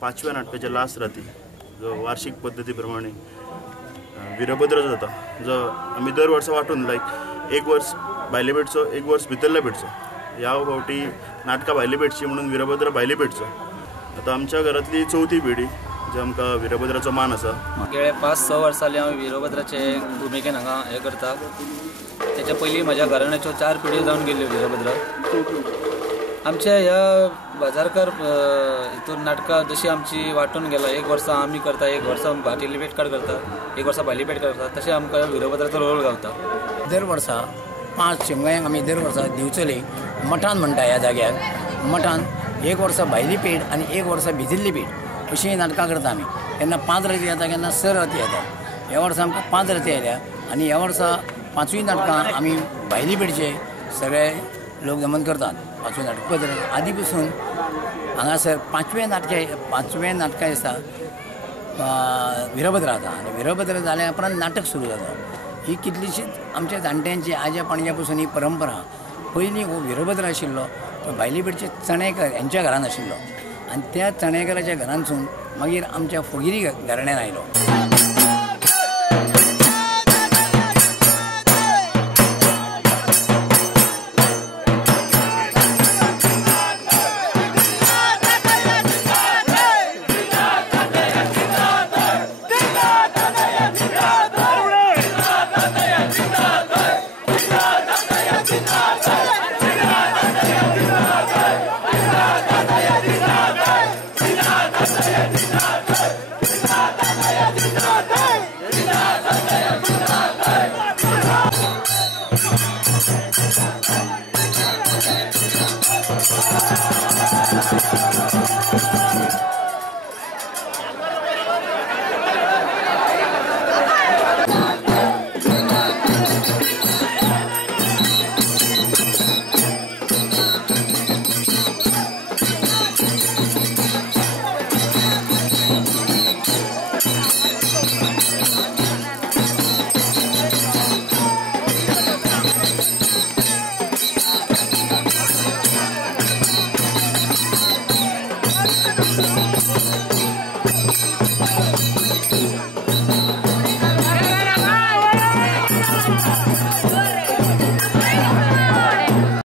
पाचव्या नाटकाच्या लास्ट राती जो वार्षिक पद्धतीप्रमाणे वीरभद्र जाता जो आम्ही दर वर्सा वाटून लायक एक वर्स भायले भेटचो एक वर्स भितरले भेटचो ह्या फावटी नाटकां भायले भेटची म्हणून वीरभद्र भायले भेटचो आता आमच्या घरातली चौथी पिढी जे आमकां वीरभद्राचो मान आसा गेले 5-6 वर्सां हांव वीरभद्राचे भुमिकेन हांगा हें करता तेच्या पयलीं म्हज्या घराण्याच्यो 4 पिढयो जावन गेल्ल्यो वीरभद्र आमच्या ह्या बाजारकार हितून नाटकां जशी आमची वांटून गेला एक वर्सा आमी करता एक वर्सा भाटीली पेटकार करता एक वर्सा भायली पेटकार करता तशें आमकां वीरभद्राचो रोल गावता दर वर्सा 5 शिमग्यांक आमी दर वर्सा दिवचली मठान म्हणटा ह्या जाग्यार मठान एक वर्सा भायली पेट आनी एक वर्सा भिजिल्ली पेट अशीं नाटकां करता आमी केन्ना 5 राती येता केन्ना 6 राती येता ह्या वर्सा आमकां 5 राती आयल्या आनी ह्या वर्सा 5वी नाटकां आमी भायली पेटचे सगळे लोक जमन करतात 5वें नाटक पळय आदी पसून हांगासर 5वें नाटकां आसा वीरभद्र जाता आनी वीरभद्र जाल्या उपरांत नाटक सुरू जाता ही कितलीशीच आमच्या जाणट्यांची आज्या पाणज्या पसून ही परंपरा पयलीं हो वीरभद्र आशिल्लो तो भायली पेटचे चणेकर हेंच्या घरान आशिल्लो आनी त्या चणेकराच्या घरांसून मागीर आमच्या फोगिरी घराण्यान आयलो Thank you.